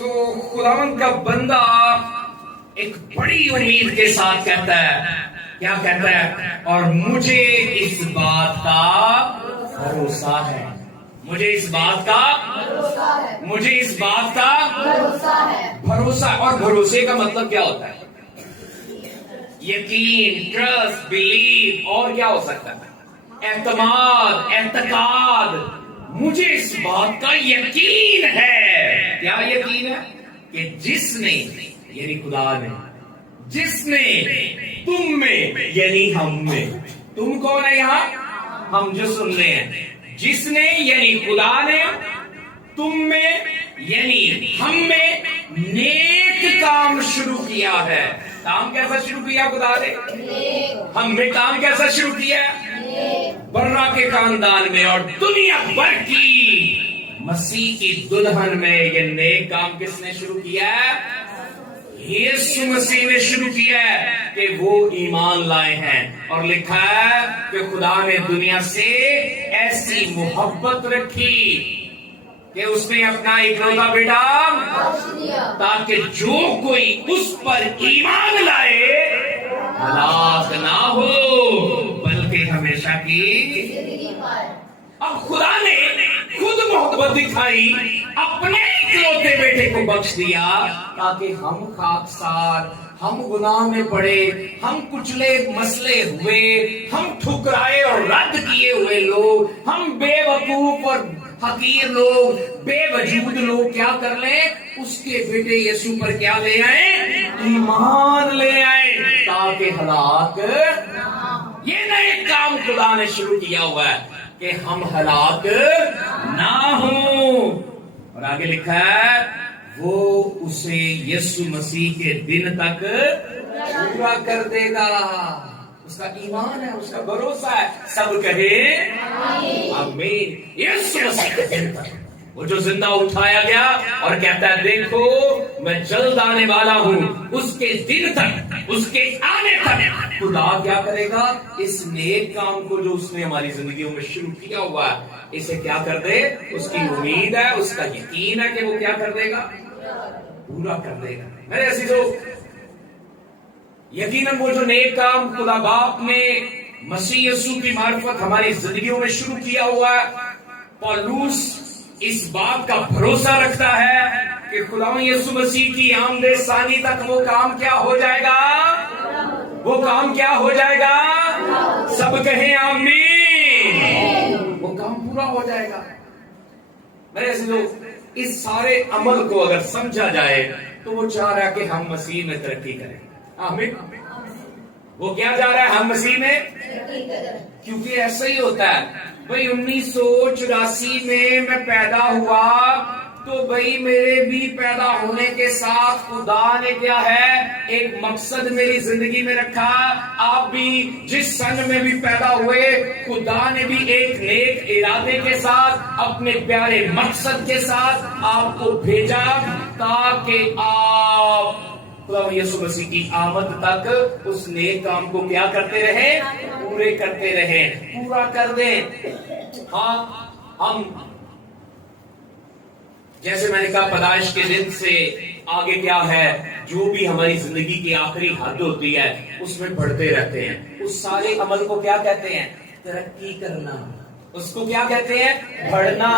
تو خداوند کا بندہ ایک بڑی امید کے ساتھ کہتا ہے، کیا کہتا ہے؟ اور مجھے اس بات کا بھروسہ ہے، مجھے اس بات کا مجھے اس بات کا بھروسہ۔ اور بھروسے کا مطلب کیا ہوتا ہے؟ یقین، ٹرسٹ، بلیو، اور کیا ہو سکتا ہے؟ اعتماد، اعتقاد۔ مجھے اس بات کا یقین ہے۔ کیا یقین ہے؟ کہ جس نے یعنی خدا نے، جس نے تم میں یعنی ہم میں، تم کون ہے یہاں؟ ہم جو سن رہے ہیں، جس نے یعنی خدا نے تم میں یعنی ہم میں نیک کام شروع کیا ہے۔ کام کیسا شروع کیا خدا نے؟ ہم میں کام کیسا شروع کیا؟ برا کے خاندان میں اور دنیا بھر کی مسیح کی دلہن میں یہ نیک کام کس نے شروع کیا ہے؟ یسوع مسیح نے شروع کیا ہے کہ وہ ایمان لائے ہیں، اور لکھا ہے کہ خدا نے دنیا سے ایسی محبت رکھی کہ اس نے اپنا اکلوتا بیٹا تاکہ جو کوئی اس پر ایمان لائے ہلاک نہ ہو بلکہ ہمیشہ کی زندگی پائے۔ اب خدا نے خود محبت دکھائی، اپنے اکلوتے بیٹے کو بخش دیا تاکہ ہم خاکسار، ہم گناہ میں پڑے، ہم کچلے مسلے ہوئے، ہم ٹھکرائے اور رد کیے ہوئے لوگ، ہم بے وقوف اور حقیر لوگ، بے وجود لوگ کیا کر لیں؟ اس کے بیٹے یسوع پر کیا لے آئے؟ ایمان لے آئے تاکہ ہلاک۔ یہ نئے کام خدا نے شروع کیا ہوا ہے کہ ہم ہلاک نہ ہوں۔ اور آگے لکھا ہے وہ اسے یسوع مسیح کے دن تک پورا کر دے گا۔ اس کا ایمان ہے، اس کا بھروسہ ہے۔ سب کہے آمین۔ یسوع مسیح کے دن تک، وہ جو زندہ اٹھایا گیا اور کہتا ہے دیکھو میں جلد آنے والا ہوں، اس کے دن تک، اس کے آنے تک خدا کیا کرے گا؟ اس نیک کام کو جو اس نے ہماری زندگیوں میں شروع کیا ہوا ہے، اسے کیا کر دے؟ اس کی امید ہے، اس کا یقین ہے کہ وہ کیا کر دے گا؟ پورا کر دے گا۔ میرے عزیزو، یقیناً وہ جو نیک کام خدا باپ نے مسیح یسوع کی معرفت ہماری زندگیوں میں شروع کیا ہوا ہے، پولس اس بات کا بھروسہ رکھتا ہے کہ خدا یسوع مسیح کی آمد ثانی تک وہ کام کیا ہو جائے گا؟ وہ کام کیا ہو جائے گا؟ سب کہیں آمین۔ وہ کام پورا ہو جائے گا۔ میرے عزیزو، اس سارے عمل کو اگر سمجھا جائے تو وہ چاہ رہا ہے کہ ہم مسیح میں ترقی کریں۔ آمین۔ وہ کیا چاہ رہا ہے؟ ہم مسیح میں، کیونکہ ایسا ہی ہوتا ہے بھئی 1984 میں پیدا ہوا تو بھئی میرے بھی پیدا ہونے کے ساتھ خدا نے کیا ہے ایک مقصد میری زندگی میں رکھا۔ آپ بھی جس سن میں بھی پیدا ہوئے، خدا نے بھی ایک نیک ارادے کے ساتھ، اپنے پیارے مقصد کے ساتھ آپ کو بھیجا تاکہ آپ خدا یسوع مسیح کی آمد تک اس نیک کام کو کیا کرتے رہے؟ پورے کرتے رہے، پورا کر دیں۔ ہاں، ہم جیسے میں نے کہا پیدائش کے دن سے آگے کیا ہے، جو بھی ہماری زندگی کی آخری حد ہوتی ہے اس میں بڑھتے رہتے ہیں۔ اس سارے عمل کو کیا کہتے ہیں؟ ترقی کرنا۔ اس کو کیا کہتے ہیں؟ بڑھنا،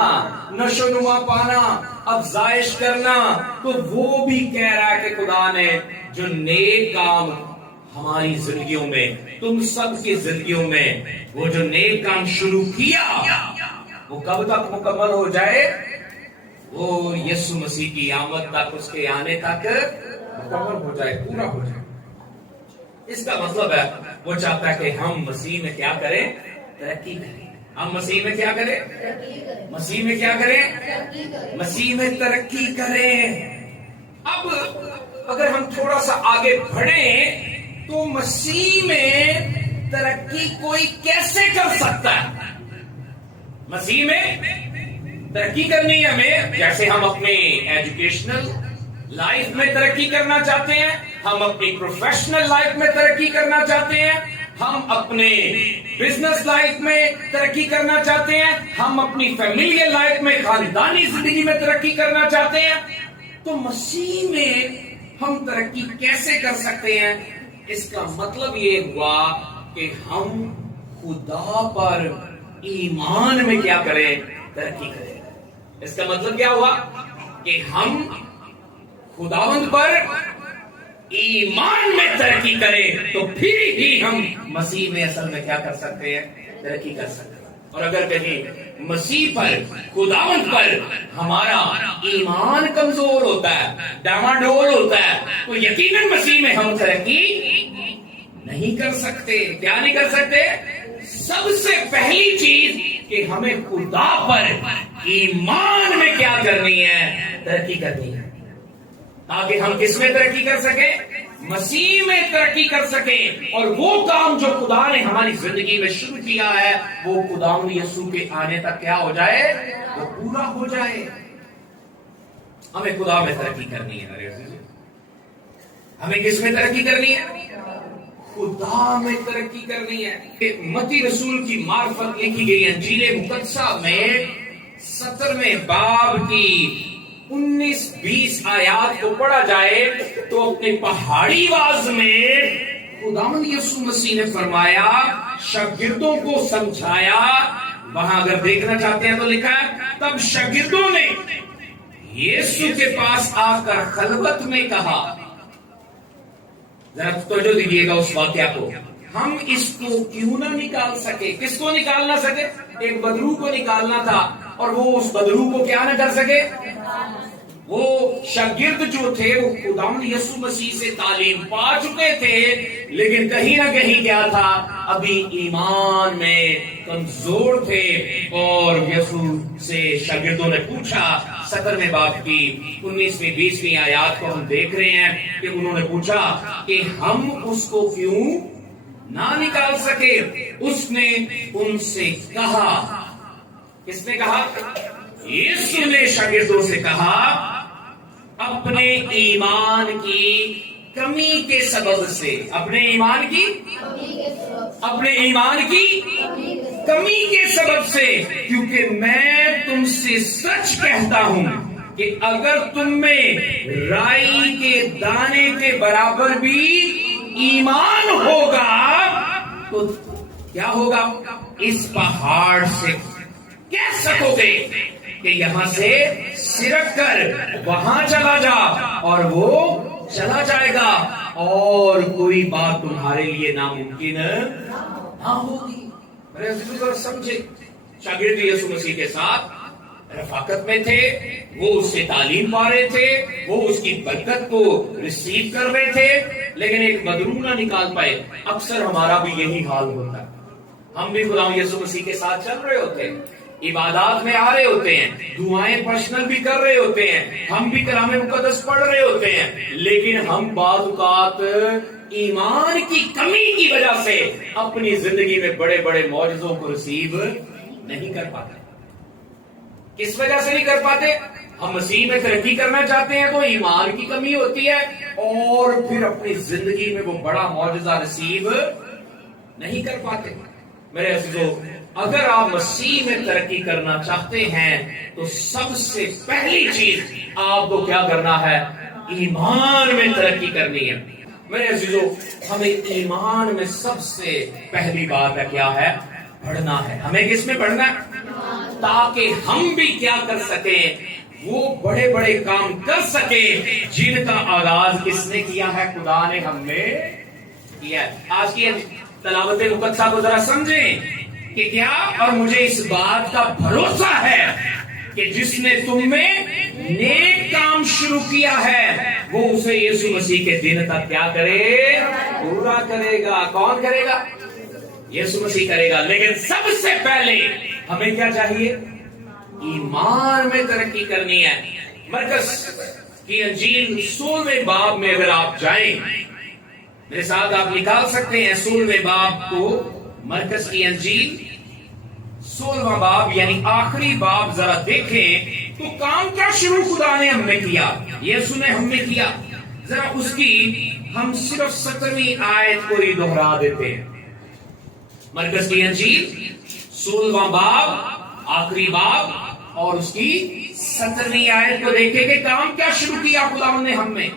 نشو نما پانا، افزائش کرنا۔ تو وہ بھی کہہ رہا ہے کہ خدا نے جو نیک کام ہماری زندگیوں میں، تم سب کی زندگیوں میں وہ جو نیک کام شروع کیا، وہ کب تک مکمل ہو جائے؟ وہ یسوع مسیح کی آمد تک، اس کے آنے تک مکمل ہو جائے، پورا ہو جائے۔ اس کا مطلب ہے وہ چاہتا ہے کہ ہم مسیح میں کیا کریں؟ ترقی کریں۔ ہم مسیح میں کیا کریں؟ مسیح میں کیا کریں؟ مسیح میں ترقی کریں۔ اب اگر ہم تھوڑا سا آگے بڑھیں تو مسیح میں ترقی کوئی کیسے کر سکتا ہے؟ مسیح میں ترقی کرنی ہے ہمیں، جیسے ہم اپنے ایجوکیشنل لائف میں ترقی کرنا چاہتے ہیں، ہم اپنی پروفیشنل لائف میں ترقی کرنا چاہتے ہیں، ہم اپنے بزنس لائف میں ترقی کرنا چاہتے ہیں، ہم اپنی فیملیل لائف میں، خاندانی زندگی میں ترقی کرنا چاہتے ہیں۔ تو مسیح میں ہم ترقی کیسے کر سکتے ہیں؟ اس کا مطلب یہ ہوا کہ ہم خدا پر ایمان میں کیا کریں؟ ترقی کریں۔ اس کا مطلب کیا ہوا کہ ہم خداوند پر ایمان میں ترقی کریں تو پھر ہی ہم مسیح میں اصل میں کیا کر سکتے ہیں؟ ترقی کر سکتے ہیں۔ اور اگر کہیں مسیح پر، خداوند پر ہمارا ایمان کمزور ہوتا ہے، ڈاواڈول ہوتا ہے، تو یقیناً مسیح میں ہم ترقی نہیں کر سکتے۔ کیا نہیں کر سکتے؟ سب سے پہلی چیز کہ ہمیں خدا پر ایمان میں کیا کرنی ہے؟ ترقی کرنی ہے، تاکہ ہم کس میں ترقی کر سکیں؟ مسیح میں ترقی کر سکیں، اور وہ کام جو خدا نے ہماری زندگی میں شروع کیا ہے وہ خدا یسوع کے آنے تک کیا ہو جائے؟ وہ پورا ہو جائے۔ ہمیں خدا میں ترقی کرنی ہے۔ ہمیں کس میں ترقی کرنی ہے؟ خدا میں ترقی کرنی ہے۔ متی رسول کی معرفت لکھی گئی انجیل مقدسہ میں 17ویں باب کی 19-20 آیات کو پڑھا جائے تو اپنے پہاڑی واز میں خداوند یسوع مسیح نے فرمایا، شاگردوں کو سمجھایا۔ وہاں اگر دیکھنا چاہتے ہیں تو لکھا ہے، تب شاگردوں نے یسوع کے پاس آ کر خلوت میں کہا، ذرا توجہ دیجیے گا اس واقعہ کو، ہم اس کو کیوں نہ نکال سکے؟ کس کو نکال نہ سکے؟ ایک بدرو کو نکالنا تھا، اور وہ اس بدرو کو کیا نہ کر سکے؟ وہ شاگرد جو تھے وہ خداوند یسوع مسیح سے تعلیم پا چکے تھے، لیکن کہیں نہ کہیں کیا تھا؟ ابھی ایمان میں کمزور تھے۔ اور یسوع سے شاگردوں نے پوچھا، 17ویں باب کی 19-20 آیات کو ہم دیکھ رہے ہیں کہ انہوں نے پوچھا کہ ہم اس کو کیوں نہ نکال سکے؟ اس نے ان سے کہا، کس نے کہا؟ یسوع نے شاگردوں سے کہا، اپنے ایمان کی کمی کے سبب سے، اپنے ایمان کی کمی کے سبب سے، کیونکہ میں تم سے سچ کہتا ہوں کہ اگر تم میں رائی کے دانے کے برابر بھی ایمان ہوگا تو کیا ہوگا؟ اس پہاڑ سے کہہ سکو گے کہ یہاں سے سرک کر وہاں چلا جا، اور وہ چلا جائے گا، اور کوئی بات تمہارے لیے ناممکن نہ ہوگی۔ میرے عزیزو ذرا سمجھے، شاگرد یسوع مسیح کے ساتھ رفاقت میں تھے، وہ اس سے تعلیم پا رہے تھے، وہ اس کی برکت کو ریسیو کر رہے تھے، لیکن ایک بدرو نہ نکال پائے۔ اکثر ہمارا بھی یہی حال ہوتا ہے، ہم بھی خدا یسوع مسیح کے ساتھ چل رہے ہوتے ہیں، عبادات میں آ رہے ہوتے ہیں، دعائیں پرسنل بھی کر رہے ہوتے ہیں، ہم بھی کلام مقدس پڑھ رہے ہوتے ہیں، لیکن ہم بعض اوقات ایمان کی کمی کی وجہ سے اپنی زندگی میں بڑے بڑے معجزوں کو ریسیو نہیں کر پاتے۔ کس وجہ سے نہیں کر پاتے؟ ہم مسیح میں ترقی کرنا چاہتے ہیں تو ایمان کی کمی ہوتی ہے، اور پھر اپنی زندگی میں وہ بڑا معجزہ ریسیو نہیں کر پاتے۔ میرے عزیزو، اگر آپ مسیح میں ترقی کرنا چاہتے ہیں تو سب سے پہلی چیز آپ کو کیا کرنا ہے؟ ایمان میں ترقی کرنی ہے۔ میرے عزیزو، ہمیں ایمان میں سب سے پہلی بات ہے کیا ہے؟ پڑھنا ہے۔ ہمیں کس میں پڑھنا ہے؟ تاکہ ہم بھی کیا کر سکیں؟ وہ بڑے بڑے کام کر سکیں جن کا آغاز کس نے کیا ہے؟ خدا نے ہم میں کیا ہے۔ آج کی تلاوت مقدسہ کو ذرا سمجھیں کہ کیا، اور مجھے اس بات کا بھروسہ ہے کہ جس نے تم میں نیک کام شروع کیا ہے وہ اسے یسوع مسیح کے دن تک کیا کرے؟ پورا کرے گا۔ کون کرے گا؟ یسوع مسیح کرے گا۔ لیکن سب سے پہلے ہمیں کیا چاہیے؟ ایمان میں ترقی کرنی ہے۔ مرکز کی انجیل 16ویں باب میں اگر آپ جائیں، میرے ساتھ آپ نکال سکتے ہیں 16ویں باب کو، مرکز کی انجیل 16واں باب یعنی آخری باب ذرا دیکھیں تو کام کیا شروع خدا نے ہم نے کیا، یسوع نے ہم نے کیا۔ ذرا اس کی ہم صرف 17ویں آیت کو ہی دہرا دیتے ہیں۔ مرکز کی انجیل 16واں باب، آخری باب، اور اس کی 17ویں آیت کو دیکھیں کہ کام کیا شروع کیا خداوند نے ہم میں،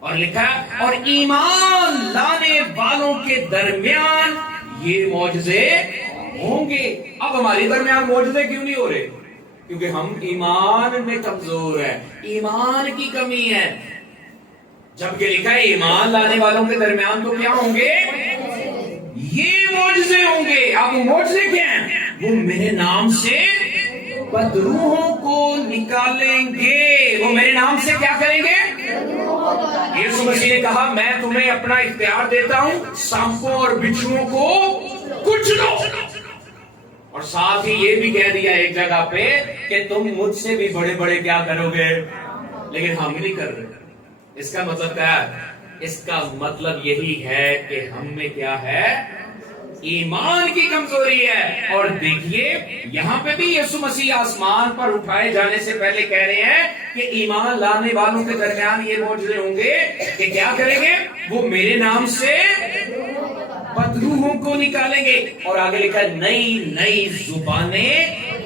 اور لکھا اور ایمان لانے والوں کے درمیان یہ معجزے ہوں گے۔ اب ہمارے درمیان معجزے کیوں نہیں ہو رہے؟ کیونکہ ہم ایمان میں کمزور ہیں، ایمان کی کمی ہے۔ جبکہ لکھا ہے ایمان لانے والوں کے درمیان تو کیا ہوں گے؟ یہ معجزے ہوں گے۔ اب وہ معجزے کیا ہیں؟ وہ میرے نام سے بدروحوں کو نکالیں گے۔ وہ میرے نام سے کیا کریں گے؟ یسوع مسیح نے کہا میں تمہیں اپنا اختیار دیتا ہوں، سانپوں اور بچھوؤں کو کچلو، اور ساتھ ہی یہ بھی کہہ دیا ایک جگہ پہ کہ تم مجھ سے بھی بڑے بڑے کیا کرو گے، لیکن ہم نہیں کر رہے۔ اس کا مطلب کیا ہے؟ اس کا مطلب یہی ہے کہ ہم میں کیا ہے؟ ایمان کی کمزوری ہے۔ اور دیکھیے یہاں پہ بھی یسوع مسیح آسمان پر اٹھائے جانے سے پہلے کہہ رہے ہیں کہ ایمان لانے والوں کے درمیان یہ معجزے ہوں گے کہ کیا کریں گے؟ وہ میرے نام سے بدروحوں کو نکالیں گے، اور آگے لکھا ہے نئی نئی زبانیں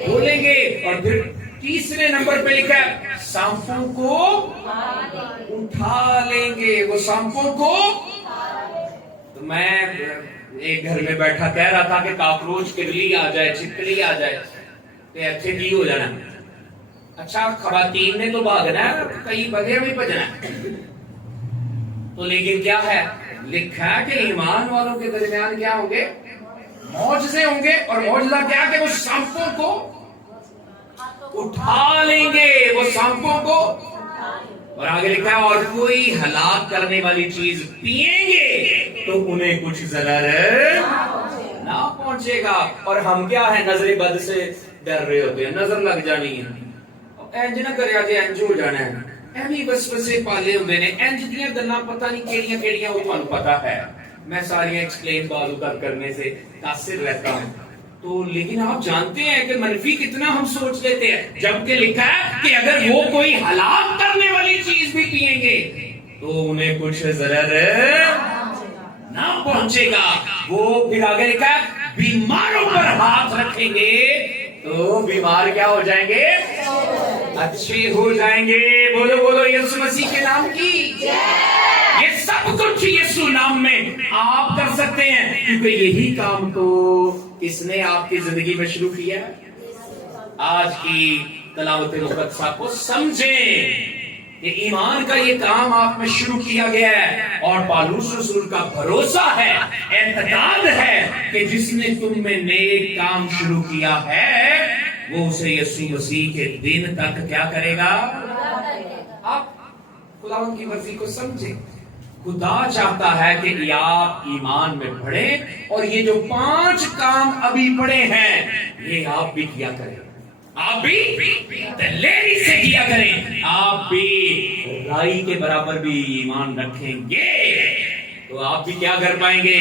بولیں گے، اور پھر تیسرے نمبر پہ لکھا ہے سانپوں کو اٹھا لیں گے۔ وہ سانپوں کو، تو میں ایک گھر میں بیٹھا کہہ رہا تھا کہ کاکروچ کرلی آ جائے، چھپکلی آ جائے تو اچھے کی ہو جانا۔ اچھا خواتین نے تو بھاگنا ہے، کئی بغیر بھی بجنا ہے، تو لیکن کیا ہے لکھا ہے کہ ایمان والوں کے درمیان کیا ہوں گے؟ معجزے ہوں گے، اور معجزہ کیا کہ وہ سانپوں کو اٹھا لیں گے، وہ سانپوں کو، اور آگے لکھا ہے اور کوئی ہلاک کرنے والی چیز پیئیں گے تو انہیں کچھ ضرر نہ پہنچے گا۔ اور ہم کیا ہے نظر بد سے ڈر رہے ہوتے ہیں، نظر لگ جانی ہے، انج نہ کریا جے انج ہو جانا ہے، ایویں وسوسے پالے ہوندے نے، انج دیاں گلاں پتہ نہیں کیڑیاں کیڑیاں وہ تھانوں پتہ ہے۔ میں ساری ایکسپلین بعض اوقات کرنے سے قاصر رہتا ہوں، تو لیکن آپ جانتے ہیں کہ منفی کتنا ہم سوچ لیتے ہیں، جبکہ لکھا ہے کہ اگر وہ کوئی ہلاک کرنے والی چیز بھی پیئیں گے تو انہیں کچھ ضرر نہ پہنچے گا۔ وہ پھر آگے لکھا ہے بیماروں پر ہاتھ رکھیں گے تو بیمار کیا ہو جائیں گے؟ اچھے ہو جائیں گے۔ بولو بولو یسوع مسیح کے نام کی یہ سب کچھ یسوع نام میں آپ کر سکتے ہیں، کیونکہ یہی کام تو کس نے آپ کی زندگی میں شروع کیا ہے؟ آج کی تلاوت مقدسہ کو سمجھیں کہ ایمان کا یہ کام آپ میں شروع کیا گیا ہے، اور پالوس رسول کا بھروسہ ہے، اعتقاد ہے کہ جس نے تم میں نیک کام شروع کیا ہے وہ اسے یسوع مسیح کے دن تک کیا کرے گا؟ آپ خداوند کی مرضی کو سمجھیں۔ خدا چاہتا ہے کہ آپ ایمان میں بڑھیں، اور یہ جو 5 کام ابھی پڑے ہیں یہ آپ بھی کیا کریں، آپ بھی دلیری سے کیا کریں، آپ بھی رائی کے برابر بھی ایمان رکھیں گے تو آپ بھی کیا کر پائیں گے؟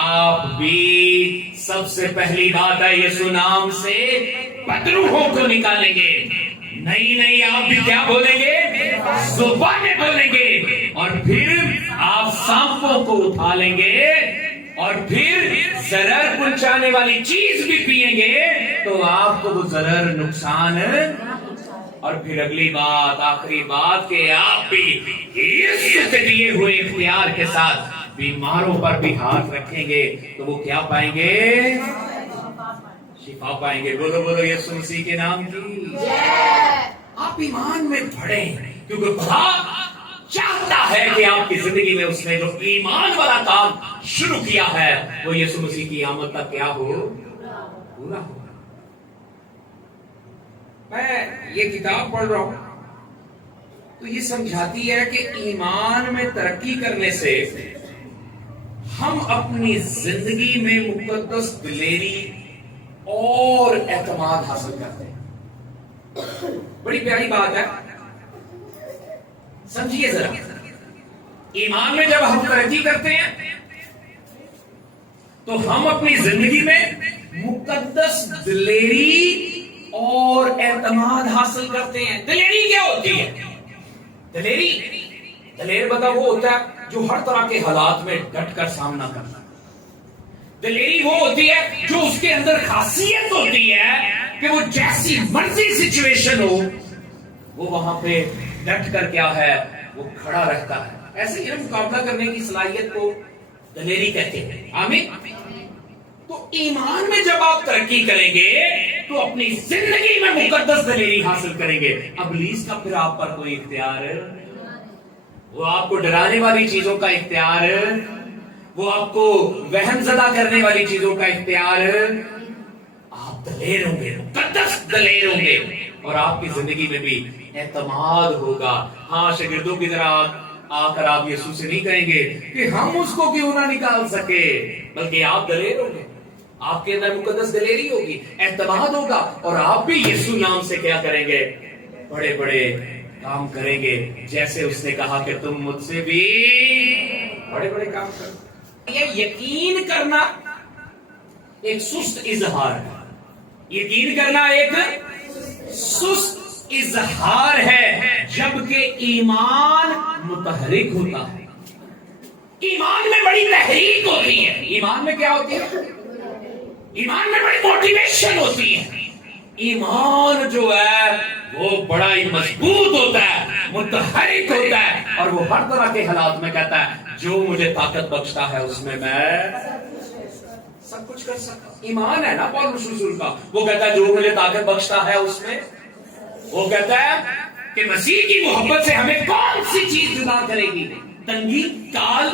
آپ بھی سب سے پہلی بات ہے یسوع نام سے بدروحوں کو نکالیں گے، نئی نئی آپ بھی کیا بولیں گے؟ زبانیں بولیں گے، اور پھر آپ سانپوں کو اٹھا لیں گے، اور پھر ضرر پہنچانے والی چیز بھی پیئیں گے تو آپ کو وہ ضرر نقصان، اور پھر اگلی بات آخری بات کہ آپ بھی یسوع کے دیے ہوئے اختیار کے ساتھ بیماروں پر بھی ہاتھ رکھیں گے تو وہ کیا پائیں گے؟ شفا پائیں گے۔ بولو بولو یسوع مسیح کے نام کی آپ ایمان میں بڑھیں، کیونکہ خدا چاہتا ہے کہ آپ کی زندگی میں اس نے جو ایمان والا کام شروع کیا ہے وہ یسوع مسیح کی آمد تک کیا ہو؟ پورا ہو۔ میں یہ کتاب پڑھ رہا ہوں تو یہ سمجھاتی ہے کہ ایمان میں ترقی کرنے سے ہم اپنی زندگی میں مقدس دلیری اور اعتماد حاصل کرتے ہیں۔ بڑی پیاری بات ہے، سمجھیے ذرا۔ ایمان میں جب ہم ترقی کرتے ہیں تو ہم اپنی زندگی میں مقدس دلیری اور اعتماد حاصل کرتے ہیں۔ دلیری کیا ہوتی ہے؟ دلیر بندہ وہ ہوتا ہے جو ہر طرح کے حالات میں ڈٹ کر سامنا کرتا ہے۔ دلیری وہ ہوتی ہے جو اس کے اندر خاصیت ہوتی ہے کہ وہ جیسی مرضی سچویشن ہو وہ وہاں پہ ڈٹ کر کیا ہے وہ کھڑا رہتا ہے. ایسے ہی مقابلہ کرنے کی صلاحیت کو دلیری کہتے ہیں. آمین. تو ایمان میں جب آپ ترقی کریں گے تو اپنی زندگی میں مقدس دلیری حاصل کریں گے. ابلیس کا پھر آپ پر کوئی اختیار، وہ آپ کو ڈرانے والی چیزوں کا اختیار، وہ آپ کو وہم زدہ کرنے والی چیزوں کا اختیار، آپ دلیر ہوں گے، مقدس دلیر ہوں گے، اور آپ کی زندگی میں بھی اعتماد ہوگا. ہاں شاگردوں کی طرح آ کر آپ یسوع سے نہیں کہیں گے کہ ہم اس کو کیوں نہ نکال سکے، بلکہ آپ دلیر ہوں گے. آپ کے اندر مقدس دلیری ہوگی، اعتماد ہوگا، اور آپ بھی یسوع نام سے کیا کریں گے؟ بڑے بڑے کام کریں گے، جیسے اس نے کہا کہ تم مجھ سے بھی بڑے بڑے کام کرو. یہ یقین کرنا ایک سست اظہار ہے. یقین کرنا ایک سست اظہار ہے، جبکہ ایمان متحرک ہوتا ہے. ایمان میں بڑی تحریک ہوتی ہے. ایمان میں کیا ہوتی ہے؟ ایمان میں بڑی موٹیویشن ہوتی ہے. ایمان جو ہے وہ بڑا ہی مضبوط ہوتا ہے، متحرک ہوتا ہے، اور وہ ہر طرح کے حالات میں کہتا ہے جو مجھے طاقت بخشتا ہے اس میں سب کچھ کر سکتا ہوں. ایمان ہے نا پولس رسول کا، وہ کہتا ہے جو مجھے طاقت بخشتا ہے اس میں. وہ کہتا ہے کہ مسیح کی محبت سے ہمیں کون سی چیز جدا کرے گی؟ تنگی، کال،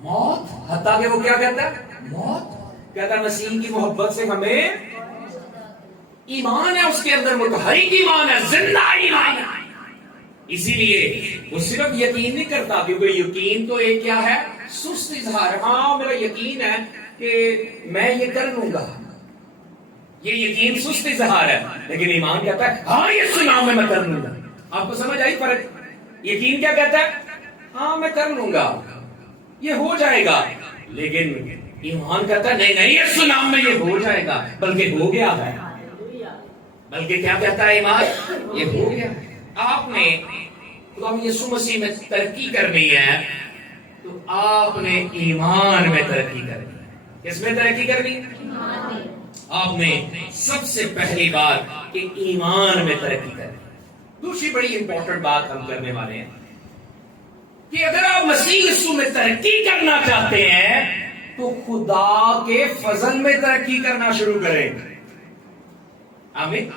موت. حتیٰ کہ وہ کیا کہتا ہے؟ موت. کہتا ہے مسیح کی محبت سے ہمیں ایمان ہے، اس کے اندر متحرک ایمان ہے، زندہ ایمان ہے. اسی لیے وہ صرف یقین نہیں کرتا، کیونکہ یقین تو ایک کیا ہے؟ سست اظہار. ہاں میرا یقین ہے کہ میں یہ کر لوں گا، یہ یقین سست اظہار ہے. لیکن ایمان کہتا ہے ہاں یسوع نام میں کر لوں گا. آپ کو سمجھ آئی فرق؟ یقین کیا کہتا ہے؟ ہاں میں کر لوں گا، یہ ہو جائے گا. لیکن ایمان کہتا ہے نہیں نہیں یسوع نام میں یہ ہو جائے گا، بلکہ ہو گیا ہے. بلکہ کیا کہتا ہے ایمان؟ یہ ہو گیا. آپ نے خدا یسوع مسیح میں ترقی کرنی ہے تو آپ نے ایمان میں ترقی کرنی ہے. کس میں ترقی کرنی ہے؟ آپ نے سب سے پہلی بات کہ ایمان میں ترقی کرنی. دوسری بڑی امپورٹنٹ بات ہم کرنے والے ہیں کہ اگر آپ مسیح یسوع میں ترقی کرنا چاہتے ہیں تو خدا کے فضل میں ترقی کرنا شروع کریں. آمین.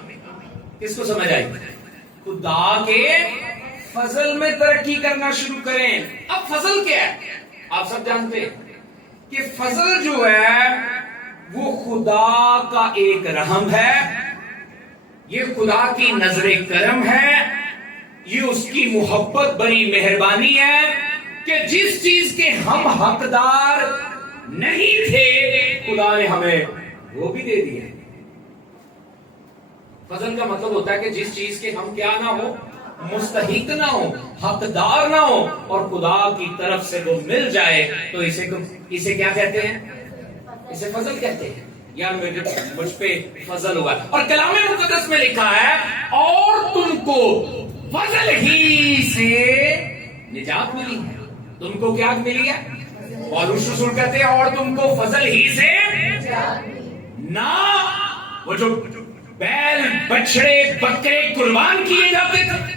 کس کو سمجھ آئی؟ خدا کے فضل میں ترقی کرنا شروع کریں. اب فضل کیا ہے؟ آپ سب جانتے ہیں کہ فضل جو ہے وہ خدا کا ایک رحم ہے، یہ خدا کی نظر کرم ہے، یہ اس کی محبت بڑی مہربانی ہے کہ جس چیز کے ہم حقدار نہیں تھے خدا نے ہمیں وہ بھی دے دیا. فضل کا مطلب ہوتا ہے کہ جس چیز کے ہم کیا نہ ہو، مستحق نہ ہو، حقدار نہ ہو، اور خدا کی طرف سے وہ مل جائے تو اسے کیا کہتے ہیں؟ اسے فضل کہتے ہیں. یار مجھ پہ فضل ہوا. اور کلام مقدس میں لکھا ہے اور تم کو فضل ہی سے نجات ملی ہے. تم کو کیا ملی ہے؟ اور رسول کہتے ہیں اور تم کو فضل ہی سے نہ وہ جو بیل بچڑے بکرے قربان کیے جاتے تھے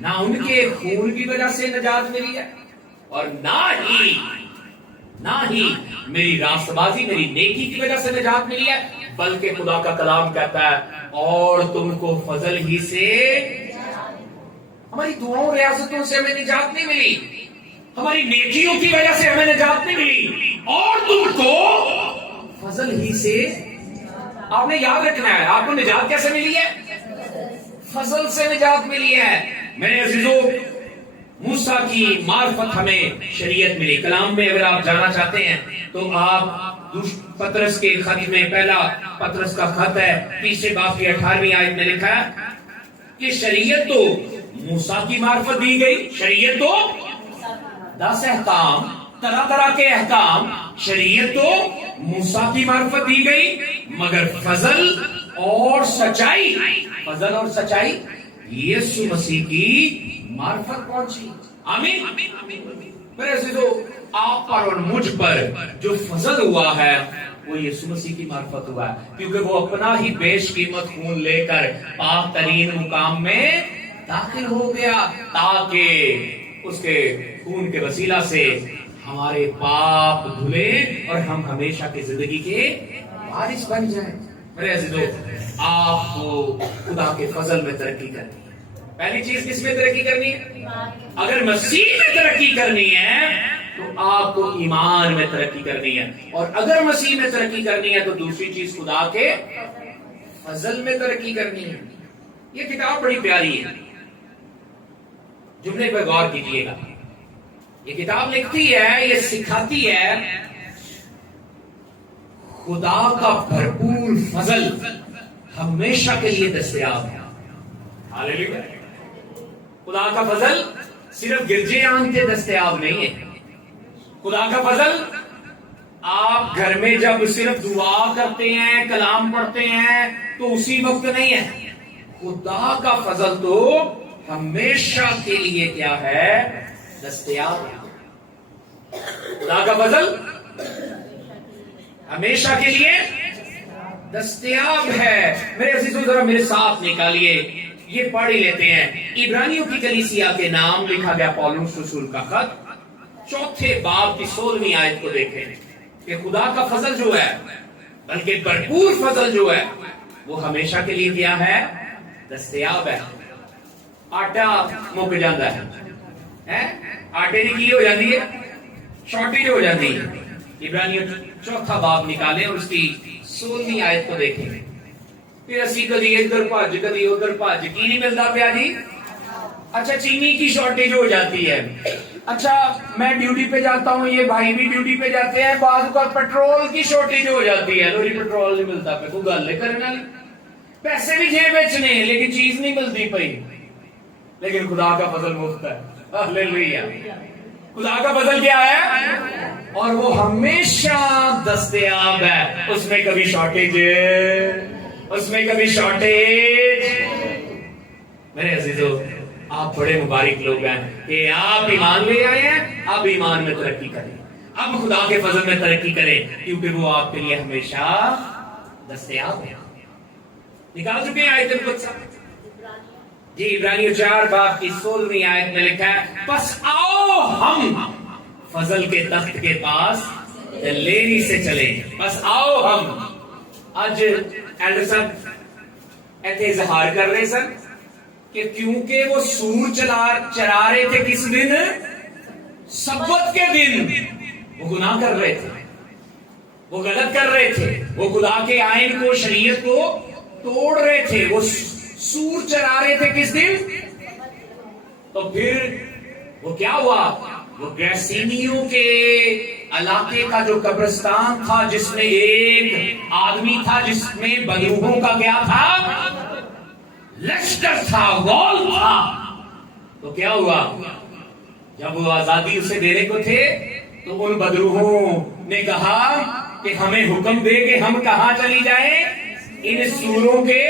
نہ ان کے خون کی وجہ سے نجات ملی ہے، اور نہ ہی میری راست بازی میری نیکی کی وجہ سے نجات ملی ہے، بلکہ خدا کا کلام کہتا ہے اور تم کو فضل ہی سے. ہماری دعاؤں ریاستوں سے ہمیں نجات نہیں ملی، ہماری نیکیوں کی وجہ سے ہمیں نجات نہیں ملی، اور تم کو فضل ہی سے. آپ نے یاد رکھنا ہے آپ کو نجات کیسے ملی ہے؟ فضل سے نجات ملی ہے. میرے عزیزوں، موسیٰ کی معرفت ہمیں شریعت ملی. کلام میں اگر آپ جانا چاہتے ہیں تو آپ پطرس کے خط میں، پہلا پطرس کا خط ہے 30 باب کی 18ویں آیت میں لکھا ہے کہ شریعت تو موسیٰ کی معرفت دی گئی. شریعت تو 10 احکام، طرح طرح کے احکام، شریعت تو موسیٰ کی معرفت دی گئی، مگر فضل اور سچائی یسوع مسیح کی معرفت پہنچی. آمین. میرے عزیزو، آپ پر اور مجھ پر جو فضل ہوا ہے وہ یسوع مسیح کی معرفت ہوا ہے، کیونکہ وہ اپنا ہی بیش قیمت خون لے کر پاک ترین مقام میں داخل ہو گیا، تاکہ اس کے خون کے وسیلہ سے ہمارے پاپ دھلے اور ہم ہمیشہ کی زندگی کے وارث بن جائیں۔ میرے عزیزو، آپ کو خدا کے فضل میں ترقی کرنی ہے۔ پہلی چیز کس میں ترقی کرنی ہے؟ اگر مسیح میں ترقی کرنی ہے تو آپ کو ایمان میں ترقی کرنی ہے، اور اگر مسیح میں ترقی کرنی ہے تو دوسری چیز خدا کے فضل میں ترقی کرنی ہے۔ یہ کتاب بڑی پیاری ہے، جملے پہ غور کیجیے گا۔ یہ کتاب لکھتی ہے، یہ سکھاتی ہے خدا کا بھرپور فضل ہمیشہ کے لیے دستیاب ہے۔ ہاللیلویا۔ خدا کا فضل صرف گرجے عام کے دستیاب نہیں ہے۔ خدا کا فضل آپ گھر میں جب صرف دعا کرتے ہیں، کلام پڑھتے ہیں تو اسی وقت نہیں ہے۔ خدا کا فضل تو ہمیشہ کے لیے کیا ہے؟ دستیاب ہے۔ خدا کا فضل ہمیشہ کے لیے دستیاب ہے۔ میرے عزیزو، ذرا میرے ساتھ نکالیے، یہ پڑھ ہی لیتے ہیں۔ عبرانیوں کی کلیسیا کے نام لکھا گیا پولس رسول کا خط، 4 باب کی 16ویں آیت کو دیکھیں کہ خدا کا فضل جو ہے، بلکہ بھرپور فضل جو ہے، وہ ہمیشہ کے لیے کیا ہے؟ دستیاب ہے۔ آٹا مک جاتا ہے، آٹے کی ہو جاتی ہے، شارٹیج ہو جاتی ہے۔ عبرانیوں 4 باب نکالیں اور اس کی 16ویں آیت کو دیکھیں۔ پھر اسی کدی ادھر بھج کدی ادھر بھج، کی نہیں ملتا پیا جی؟ اچھا چینی کی شارٹیج ہو جاتی ہے، اچھا میں ڈیوٹی پہ جاتا ہوں، یہ بھائی بھی ڈیوٹی پہ جاتے ہیں، بعض کا پیٹرول کی شارٹیج ہو جاتی ہے، لوری پیٹرول نہیں ملتا پہ، کوئی گل نہیں کرنا، پیسے بھی جیب بیچنے لیکن چیز نہیں ملتی پئی۔ لیکن خدا کا فضل مفت ہے، ہاللیلویا۔ خدا کا فضل کیا ہے؟ اور وہ ہمیشہ دستیاب ہے، اس میں کبھی شارٹیج، اس میں کبھی شارٹیج۔ میرے عزیزو، آپ بڑے مبارک لوگ ہیں کہ آپ ایمان لے آئے ہیں، آپ ایمان میں ترقی کریں، اب خدا کے فضل میں ترقی کریں، کیونکہ وہ آپ کے لیے ہمیشہ دستیاب ہے۔ نکال چکے ہیں آیت القدس؟ جی، عبرانیوں 4 باب کی 16ویں آیت میں لکھا ہے، پس آؤ ہم فضل کے تخت کے پاس دلیری سے چلیں۔ بس آؤ ہم، آج ایلڈر صاحب ایسے اظہار کر رہے سن کہ کیونکہ وہ سور چرا رہے تھے کس دن؟ سبت کے دن۔ وہ گناہ کر رہے تھے، وہ غلط کر رہے تھے، وہ خدا کے آئین کو، شریعت کو توڑ رہے تھے، وہ سور چرا رہے تھے کس دن؟ تو پھر وہ کیا ہوا؟ وہ گیسینیوں کے علاقے کا جو قبرستان تھا، جس میں ایک آدمی تھا جس میں بدروحوں کا کیا تھا؟ لشکر تھا، وال تھا۔ تو کیا ہوا؟ جب وہ آزادی اسے دینے کو تھے تو ان بدروحوں نے کہا کہ ہمیں حکم دے کہ ہم کہاں چلی جائیں؟ ان سوروں کے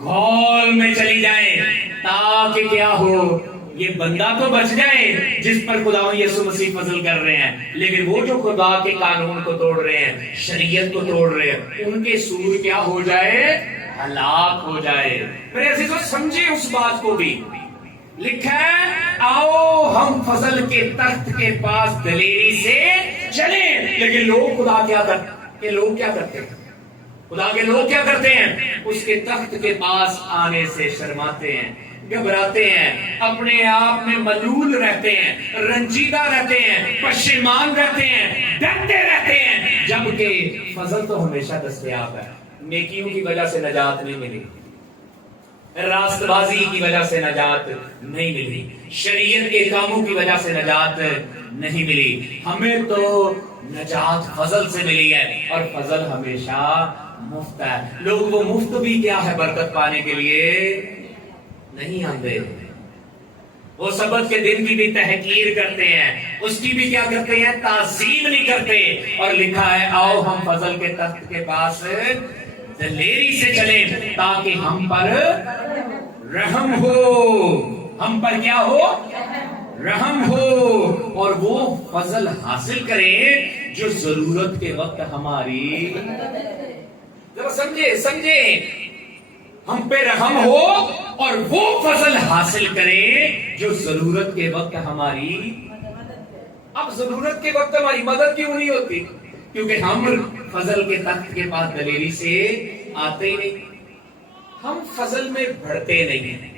غول میں چلی جائیں، تاکہ کیا ہو؟ یہ بندہ تو بچ جائے جس پر خدا یسوع مسیح فضل کر رہے ہیں، لیکن وہ جو خدا کے قانون کو توڑ رہے ہیں، شریعت کو توڑ رہے ہیں، ان کے سور کیا ہو جائے؟ ہلاک ہو جائے۔ میرے عزیزو، سمجھے اس بات کو بھی۔ لکھا ہے آؤ ہم فضل کے تخت کے پاس دلیری سے چلیں، لیکن لوگ خدا کیا کرتے ہیں؟ لوگ کیا کرتے ہیں؟ خدا کے لوگ کیا کرتے ہیں؟ اس کے تخت کے پاس آنے سے شرماتے ہیں، گھبراتے ہیں، اپنے آپ میں ملول رہتے ہیں، رنجیدہ رہتے ہیں، پشیمان رہتے ہیں، ڈرتے رہتے ہیں، جبکہ فضل تو ہمیشہ دستیاب ہے۔ نیکیوں کی وجہ سے نجات نہیں ملی، راست بازی کی وجہ سے نجات نہیں ملی، شریعت کے کاموں کی وجہ سے نجات نہیں ملی، ہمیں تو نجات فضل سے ملی ہے، اور فضل ہمیشہ مفت ہے۔ لوگ وہ مفت بھی کیا ہے؟ برکت پانے کے لیے نہیں آتے، وہ سبت کے دن کی بھی تحقیر کرتے ہیں، اس کی بھی کیا کرتے ہیں؟ تعظیم نہیں کرتے۔ اور لکھا ہے آؤ ہم فضل کے تخت کے پاس دلیری سے چلیں، تاکہ ہم پر رحم ہو۔ ہم پر کیا ہو؟ رحم ہو اور وہ فضل حاصل کرے جو ضرورت کے وقت ہماری ذرا سمجھے ہم پہ رحم ہو اور وہ فضل حاصل کرے جو ضرورت کے وقت ہماری اب ضرورت کے وقت ہماری مدد کیوں نہیں ہوتی؟ کیونکہ ہم فضل کے تخت کے پاس دلیری سے آتے ہی نہیں، ہم فضل میں بڑھتے نہیں ہیں،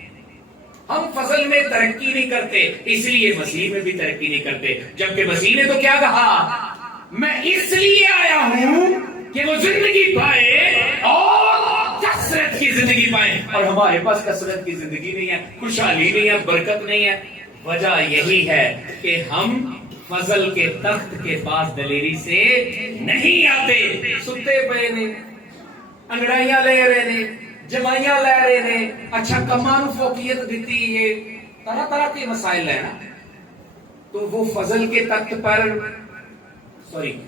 ہم فضل میں ترقی نہیں کرتے، اس لیے مسیح میں بھی ترقی نہیں کرتے۔ جبکہ مسیح نے تو کیا کہا؟ میں اس لیے آیا ہوں کہ وہ زندگی پائے اور کثرت کی زندگی پائے، اور ہمارے پاس کثرت کی زندگی نہیں ہے، خوشحالی نہیں ہے، برکت نہیں ہے۔ وجہ یہی ہے کہ ہم فضل کے تخت کے پاس دلیری سے نہیں آتے، ستے پے نے، انگڑائیاں لے رہے نے، جمائیاں لے رہے نے، اچھا کماں نوں فوقیت دیتی ہے، طرح طرح کے مسائل ہیں نا، تو وہ فضل کے تخت پر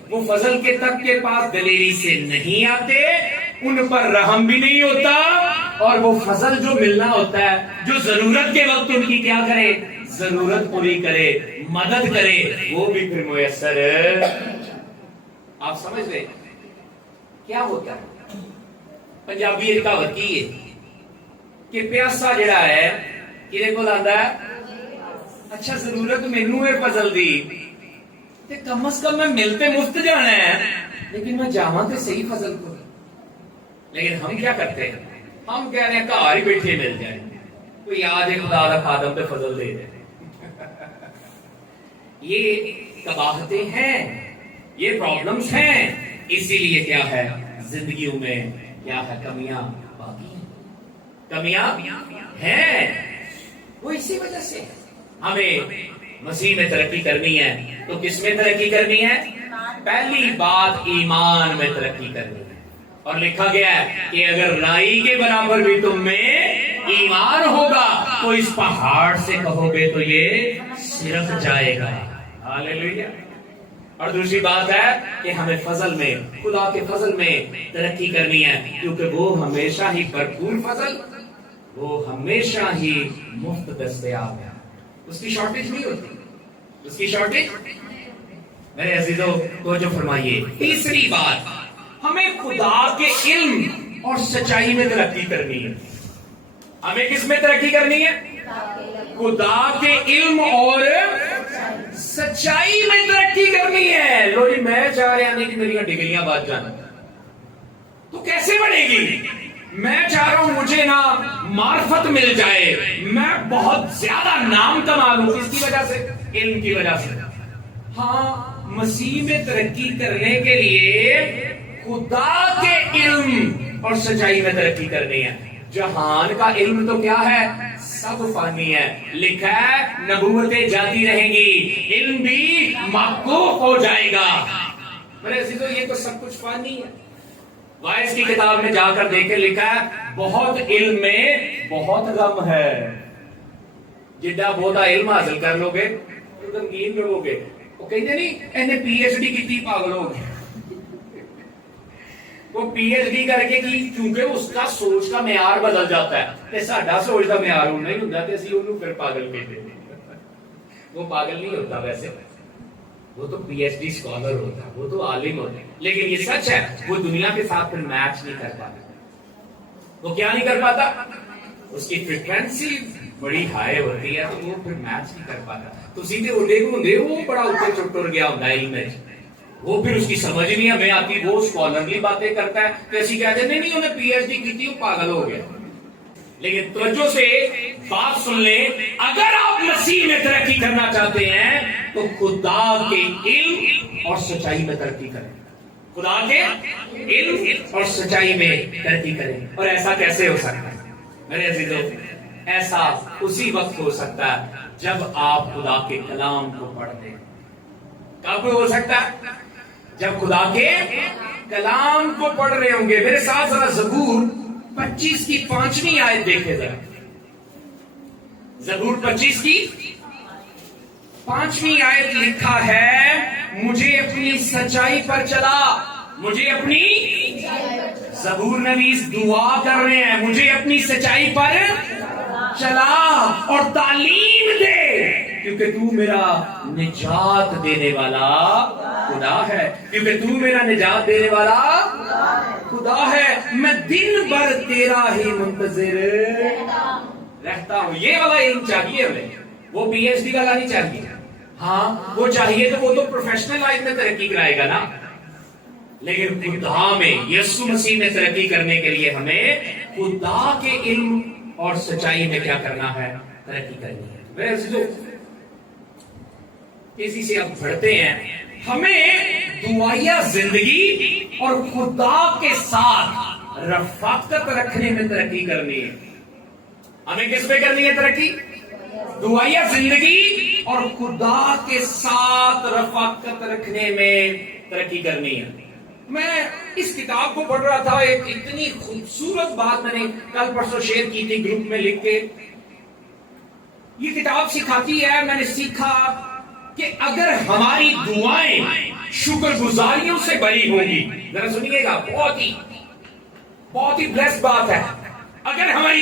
وہ فضل کے تخت کے پاس دلیری سے نہیں آتے، ان پر رحم بھی نہیں ہوتا، اور وہ فضل جو ملنا ہوتا ہے، جو ضرورت کے وقت ان کی کیا کرے، ضرورت پوری کرے، مدد کرے، وہ بھی پھر میسر آپ سمجھ لیں کیا ہوتا ہے۔ پنجابی ایک کہاوت کی ہے کہ پیاسا جڑا ہے کدے کول آندا ہے، اچھا ضرورت مینوں ہے فضل دی تے کم از کم میں ملتے مفت جانا ہے، لیکن میں جاواں تے صحیح فضل کو۔ لیکن ہم کیا کرتے ہیں؟ ہم کہہ رہے ہیں گھر ہی بیٹھے مل جائے، کوئی آج خدا دا خادم پہ فضل دے دے۔ یہ قباحتیں ہیں، یہ پرابلمز ہیں، اسی لیے کیا ہے زندگیوں میں کیا ہے، کمیاں باقی ہیں، کمیاں ہیں، وہ اسی وجہ سے ہمیں مسیح میں ترقی کرنی ہے۔ تو کس میں ترقی کرنی ہے؟ پہلی بات ایمان میں ترقی کرنی ہے، اور لکھا گیا ہے کہ اگر رائی کے برابر بھی تم میں ایمان ہوگا تو اس پہاڑ سے کہو گے تو یہ سرک جائے گا۔ ہاللیلویا۔ اور دوسری بات ہے کہ ہمیں فضل میں، خدا کے فضل میں ترقی کرنی ہے، کیونکہ وہ ہمیشہ ہی بھرپور فضل، وہ ہمیشہ ہی مفت دستیاب ہے، اس کی شارٹیج نہیں ہوتی، اس کی شارٹیج۔ میرے عزیزو توجہ فرمائیے، تیسری بات، ہمیں خدا کے علم اور سچائی میں ترقی کرنی ہے۔ ہمیں کس میں ترقی کرنی ہے؟ خدا کے علم اور سچائی میں ترقی کرنی ہے۔ لو جی میں چاہ رہا نہیں کہ میری ڈگریاں بات جانا، تو کیسے بڑھے گی؟ میں چاہ رہا ہوں مجھے نا معرفت مل جائے، میں بہت زیادہ نام کما لوں، کس کی وجہ سے؟ علم کی وجہ سے۔ ہاں، مسیح میں ترقی کرنے کے لیے خدا کے علم اور سچائی میں ترقی کرنی ہے۔ جہان کا علم تو کیا ہے؟ سب فانی ہے، لکھا ہے نبوتیں جاتی رہیں گی، علم بھی موقوف ہو جائے گا۔ میرے عزیزو یہ تو سب کچھ فانی ہے۔ وائس کی کتاب میں جا کر دیکھیں، لکھا ہے بہت علم میں بہت غم ہے۔ جڈا بہتا علم حاصل کر لو گے تو غمگین رہو گے۔ وہ کہتے نہیں انہیں پی ایچ ڈی کی پاگل ہو گئے، وہ پی ایچ ڈی کر کے کی، کیونکہ اس کا سوچ کا معیار بدل جاتا ہے، تے ساڈا سوچ کا معیار نہیں ہوندا تے اسی اونوں پھر پاگل کہتے ہیں۔ وہ پاگل نہیں ہوتا ویسے، وہ تو پی ایچ ڈی اسکالر ہوتا ہے، وہ تو عالم ہوتا ہے، لیکن یہ سچ ہے وہ دنیا کے ساتھ پھر میچ نہیں کر پاتا۔ وہ کیا نہیں کر پاتا؟ اس کی فریکوینسی بڑی ہائی ہوتی ہے، تو وہ پھر میچ نہیں کر پاتا۔ تو سیدھے اڈے کو ہوں وہ بڑا اوپر چٹر گیا ہوتا ہے علم میں، وہ پھر اس کی سمجھ نہیں ہمیں آتی، وہ اسکالرلی باتیں کرتا ہے، تو ایسی کہتے ہیں نہیں انہیں پی ایچ ڈی کی تھی وہ پاگل ہو گیا۔ لیکن توجہ سے بات سن لیں، اگر آپ مسیح میں ترقی کرنا چاہتے ہیں تو خدا کے علم اور سچائی میں ترقی کریں، خدا کے علم اور سچائی میں ترقی کریں۔ اور ایسا کیسے ہو سکتا ہے میرے عزیزو؟ ایسا اسی وقت ہو سکتا ہے جب آپ خدا کے کلام کو پڑھ لیں۔ کب ہو سکتا ہے؟ جب خدا کے کلام کو پڑھ رہے ہوں گے۔ میرے ساتھ ذرا زبور 25 کی 5ویں آیت دیکھے ذرا، زبور 25 کی 5ویں آیت لکھا ہے، مجھے اپنی سچائی پر چلا، مجھے اپنی، زبور نویس دعا کر رہے ہیں، مجھے اپنی سچائی پر چلا اور تعلیم دے، کیونکہ کیونکہ تو میرا نجات دینے والا خدا ہے، کیونکہ تو میرا نجات دینے والا خدا ہے، میں دن بھر تیرا ہی منتظر رہتا ہوں۔ یہ والا علم چاہیے ہمیں، وہ پی ایچ ڈی والا نہیں چاہیے۔ ہاں وہ چاہیے تو وہ تو پروفیشنل لائف میں ترقی کرائے گا نا، لیکن خدا میں یسوع مسیح میں ترقی کرنے کے لیے ہمیں خدا کے علم اور سچائی میں کیا کرنا ہے؟ ترقی کرنی ہے۔ میرے عزیزو، اسی سے اب بڑھتے ہیں، ہمیں دعائیا زندگی اور خدا کے ساتھ رفاقت رکھنے میں ترقی کرنی ہے۔ ہمیں کس پہ کرنی ہے ترقی؟ دعائیا زندگی اور خدا کے ساتھ رفاقت رکھنے میں ترقی کرنی ہے۔ میں اس کتاب کو پڑھ رہا تھا، ایک اتنی خوبصورت بات میں نے کل پرسوں شیئر کی تھی گروپ میں لکھ کے۔ یہ کتاب سکھاتی ہے، میں نے سیکھا کہ اگر ہماری دعائیں شکر گزاریوں سے بھری ہوں گی، ذرا سنیے گا، بہت ہی بلیس بات ہے، اگر ہماری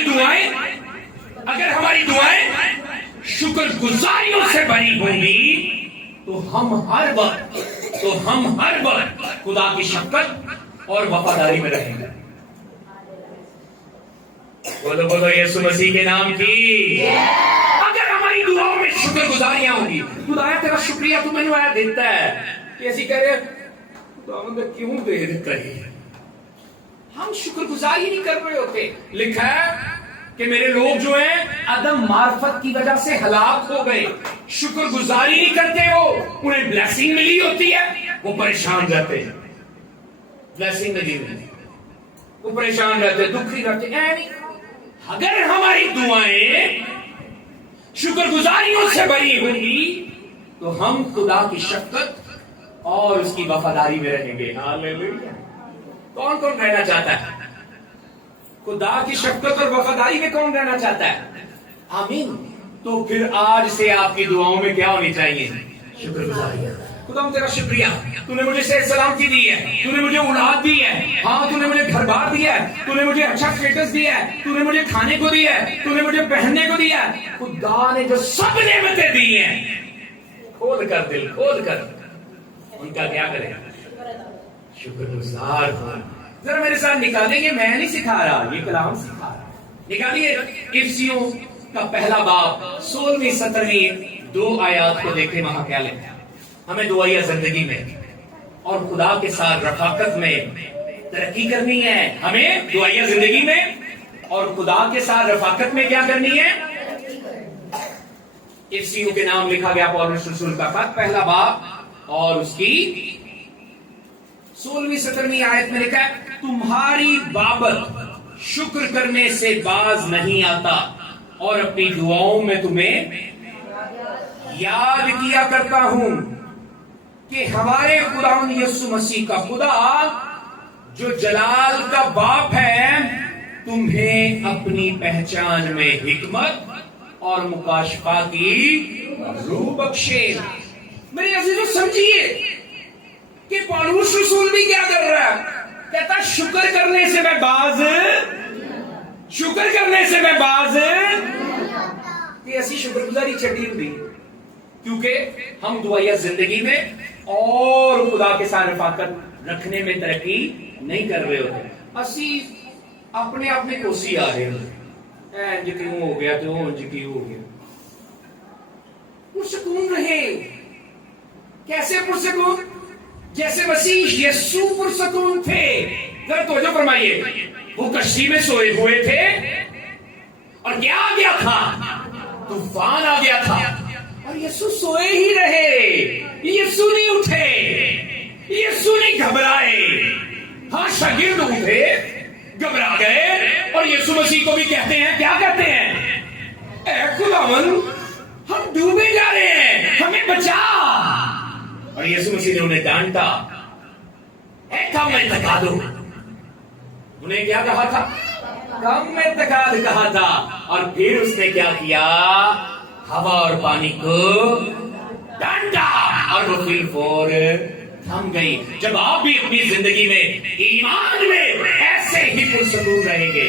دعائیں شکر گزاریوں سے بھری ہوں گی تو ہم ہر وقت خدا کی شفقت اور وفاداری میں رہیں گے۔ بولو بولو یسوع مسیح کے نام کی۔ اگر ہماری دعاؤں میں شکر گزاریاں ہوں گی، خدایا تیرا شکریہ تو میں نے آیا دیتا ہے، کیسی کہہ رہے خداوند کیوں دے دیتا ہے؟ ہم شکر گزاری نہیں کر رہے ہوتے۔ لکھا ہے کہ میرے لوگ جو ہیں عدم معرفت کی وجہ سے ہلاک ہو گئے، شکر گزاری نہیں کرتے، وہ انہیں بلیسنگ ملی ہوتی ہے وہ پریشان رہتے ہیں، بلیسنگ ملی ہوئی وہ پریشان رہتے، دکھی رہتے۔ اگر ہماری دعائیں شکر گزاریوں سے بھری ہوں گی تو ہم خدا کی شفقت اور اس کی وفاداری میں رہیں گے۔ ہاللیلویا۔ کون کون رہنا چاہتا ہے خدا کی شفقت اور وفاداری میں؟ کون رہنا چاہتا ہے؟ آمین۔ تو پھر آج سے آپ کی دعاؤں میں کیا ہونی چاہیے؟ شکر گزاری۔ خدا تیرا شکریہ، تو نے مجھے صحت سلامتی دی ہے، تو نے مجھے اولاد دی ہے، ہاں تو نے مجھے گھر بار دیا ہے، تو نے مجھے اچھا اسٹیٹس دیا ہے، تو نے مجھے کھانے کو دیا ہے، تو نے مجھے پہننے کو دیا ہے۔ خدا نے جو سب نعمتیں دی ہیں، کھول کر دل کھول کر ان کا کیا کریں؟ شکر گزار ہو۔ ذرا میرے ساتھ نکالیں گے، میں نہیں سکھا رہا، یہ کلام سکھا رہا۔ نکالیے افسیوں کا پہلا باب 16ویں 17ویں 2 آیات کو دیکھیں، وہاں کیا لکھا ہے؟ ہمیں دعائیا زندگی میں اور خدا کے ساتھ رفاقت میں ترقی کرنی ہے۔ ہمیں دعائیا زندگی میں اور خدا کے ساتھ رفاقت میں کیا کرنی ہے؟ افسیوں کے نام لکھا گیا پولس رسول کا خط، پہلا باب اور اس کی 16ویں 17ویں آیت میں لکھا ہے، تمہاری بابت شکر کرنے سے باز نہیں آتا اور اپنی دعاؤں میں تمہیں یاد کیا کرتا ہوں کہ ہمارے خداوند یسوع مسیح کا خدا جو جلال کا باپ ہے تمہیں اپنی پہچان میں حکمت اور مکاشفہ کی روح بخشے۔ میرے عزیزو سمجھیے کہ پولس رسول بھی کیا کر رہا ہے؟ کہتا شکر کرنے سے میں باز کہ ایسی شکر گزاری چھٹی ہوئی، کیونکہ ہم دعائیا زندگی میں اور خدا کے ساتھ رفاقت رکھنے میں ترقی نہیں کر رہے ہوتے۔ اسی اپنے کوسی آ رہے ہیں، انج کیوں ہو گیا تو انج کیوں ہو گیا۔ پرسکون رہے۔ کیسے پرسکون؟ جیسے مسیح یسوع پرسکون تھے۔ ذرا توجہ فرمائیے، وہ کشتی میں سوئے ہوئے تھے اور کیا آ گیا تھا؟ طوفان آ گیا تھا اور یسوع سوئے ہی رہے، یسوع نہیں اٹھے، یسوع نہیں گھبرائے۔ ہاں شاگرد اٹھے، گھبرا گئے اور یسوع مسیح کو بھی کہتے ہیں، کیا کہتے ہیں؟ اے خداوند ہم ڈوبے جا رہے ہیں، ہمیں بچا۔ اور یسوع مسیح نے انہیں ڈانٹا، اے کم اعتقاد ہو۔ انہیں کیا کہا تھا؟ کم اعتقاد کہا تھا۔ اور پھر اس نے کیا کیا؟ ہوا اور پانی کو ڈانٹا اور وہ پھر فور تھم گئی۔ جب آپ بھی اپنی زندگی میں ایمان میں ایسے ہی پرسکون رہیں گے،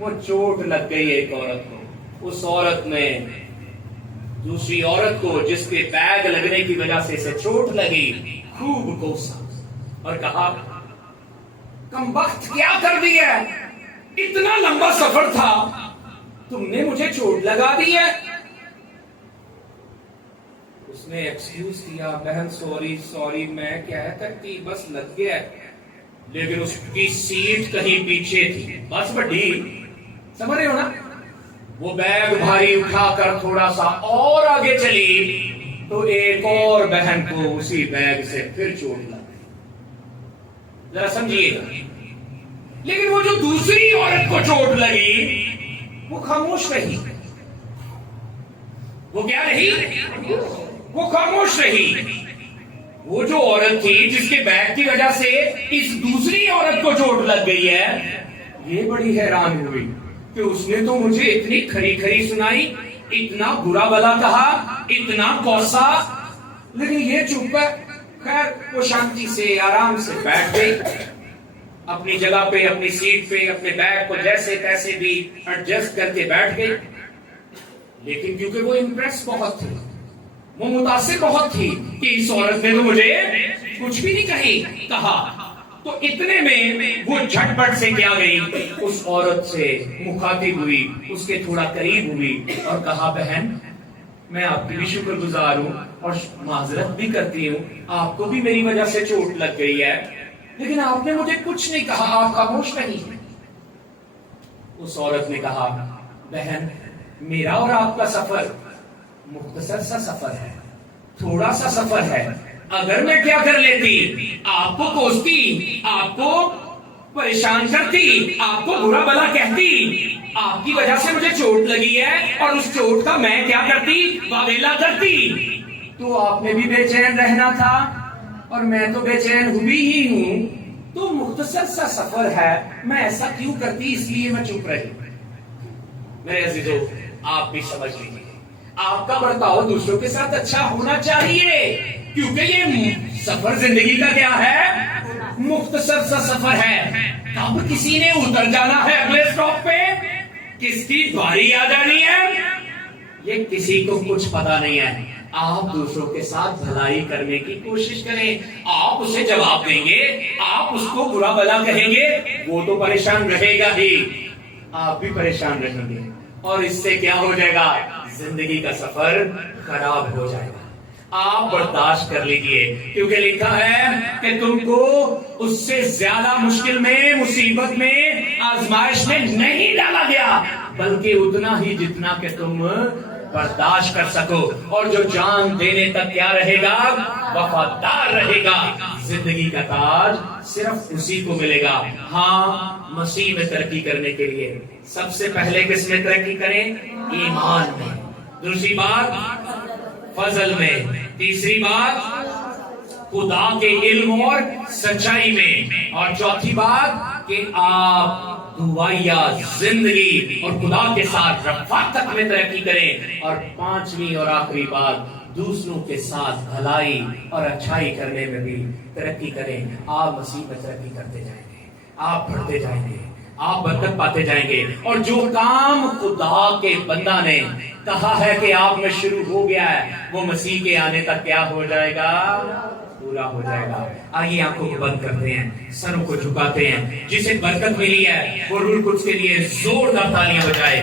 وہ چوٹ لگ گئی ایک عورت کو. اس عورت نے دوسری عورت کو جس کے بیگ لگنے کی وجہ سے اسے چوٹ لگی خوب کوسا اور کہا کمبخت کیا کر دیا، اتنا لمبا سفر تھا تم نے مجھے چوٹ لگا دی ہے. اس نے ایکسکیوز دیا، بہن سوری میں کیا کرتی، بس لگ گیا. لیکن اس کی سیٹ کہیں پیچھے تھی، بس بڑی سمجھ رہے ہو نا. وہ بیگ بھاری اٹھا کر تھوڑا سا اور آگے چلی تو ایک اور بہن کو اسی بیگ سے پھر چوٹ لگ گئی. ذرا سمجھیے گا. لیکن وہ جو دوسری عورت کو چوٹ لگی وہ خاموش رہی. وہ کیا رہی؟ وہ خاموش رہی. وہ جو عورت تھی جس کے بیگ کی وجہ سے اس دوسری عورت کو چوٹ لگ گئی ہے، یہ بڑی حیران ہوئی کہ اس نے تو مجھے اتنی کھری کھری سنائی، اتنا برا بلا کہا، اتنا کوسا، لیکن یہ چپ ہے. خیر وہ شانتی سے آرام سے بیٹھ گئی اپنی جگہ پہ، اپنی سیٹ پہ، اپنے بیگ کو جیسے تیسے بھی ایڈجسٹ کر کے بیٹھ گئی. لیکن کیونکہ وہ امپریس بہت تھی، وہ متاثر بہت تھی کہ اس عورت نے تو مجھے کچھ بھی نہیں کہا، تو اتنے میں وہ جھٹ پٹ سے کیا گئی، اس عورت سے مخاطب ہوئی، اس کے تھوڑا قریب ہوئی اور کہا بہن میں آپ کی بھی شکر گزار ہوں اور معذرت بھی کرتی ہوں، آپ کو بھی میری وجہ سے چوٹ لگ گئی ہے، لیکن آپ نے مجھے کچھ نہیں کہا، آپ خاموش نہیں. اس عورت نے کہا بہن میرا اور آپ کا سفر مختصر سا سفر ہے، تھوڑا سا سفر ہے. اگر میں کیا کر لیتی، آپ کو کوستی، آپ کو پریشان کرتی، آپ کو برا بلا کہتی، آپ کی وجہ سے مجھے چوٹ لگی ہے اور اس چوٹ کا میں کیا کرتی، واویلا کرتی، تو آپ نے بھی بے چین رہنا تھا اور میں تو بے چین ہوئی ہی ہوں. تو مختصر سا سفر ہے، میں ایسا کیوں کرتی، اس لیے میں چپ رہی. میرے عزیزو آپ بھی سمجھ لیجیے، آپ کا برتاؤ دوسروں کے ساتھ اچھا ہونا چاہیے، کیونکہ یہ سفر زندگی کا کیا ہے، مختصر سا سفر ہے. کب کسی نے اتر جانا ہے اگلے سٹاپ پہ، کس کی باری آ جانی ہے، یہ کسی کو کچھ پتا نہیں ہے. آپ دوسروں کے ساتھ بھلائی کرنے کی کوشش کریں. آپ اسے جواب دیں گے، آپ اس کو برا بلا کہیں گے، وہ تو پریشان رہے گا ہی، آپ بھی پریشان رہیں گے، اور اس سے کیا ہو جائے گا، زندگی کا سفر خراب ہو جائے گا. آپ برداشت کر لیجئے، کیونکہ لکھا ہے کہ تم کو اس سے زیادہ مشکل میں، مصیبت میں، آزمائش میں نہیں ڈالا گیا، بلکہ اتنا ہی جتنا کہ تم برداشت کر سکو. اور جو جان دینے تک کیا رہے گا، وفادار رہے گا. زندگی کا تاج صرف اسی کو ملے گا. ہاں مسیح میں ترقی کرنے کے لیے سب سے پہلے کس میں ترقی کریں، ایمان میں. دوسری بات فضل میں. تیسری بات خدا کے علم اور سچائی میں. اور چوتھی بات کہ آپ دعائیا زندگی اور خدا کے ساتھ رفاقت میں ترقی کریں. اور پانچویں اور آخری بات دوسروں کے ساتھ بھلائی اور اچھائی کرنے میں بھی ترقی کریں. آپ مسیح میں ترقی کرتے جائیں گے، آپ بڑھتے جائیں گے، آپ برکت پاتے جائیں گے. اور جو کام خدا کے بندہ نے کہا ہے کہ آپ میں شروع ہو گیا ہے، وہ مسیح کے آنے تک کیا ہو جائے گا، پورا ہو جائے گا. آئیے آنکھوں کو بند کرتے ہیں، سروں کو جھکاتے ہیں. جسے برکت ملی ہے وہ روح القدس کے لیے زوردار تالیاں بجائے.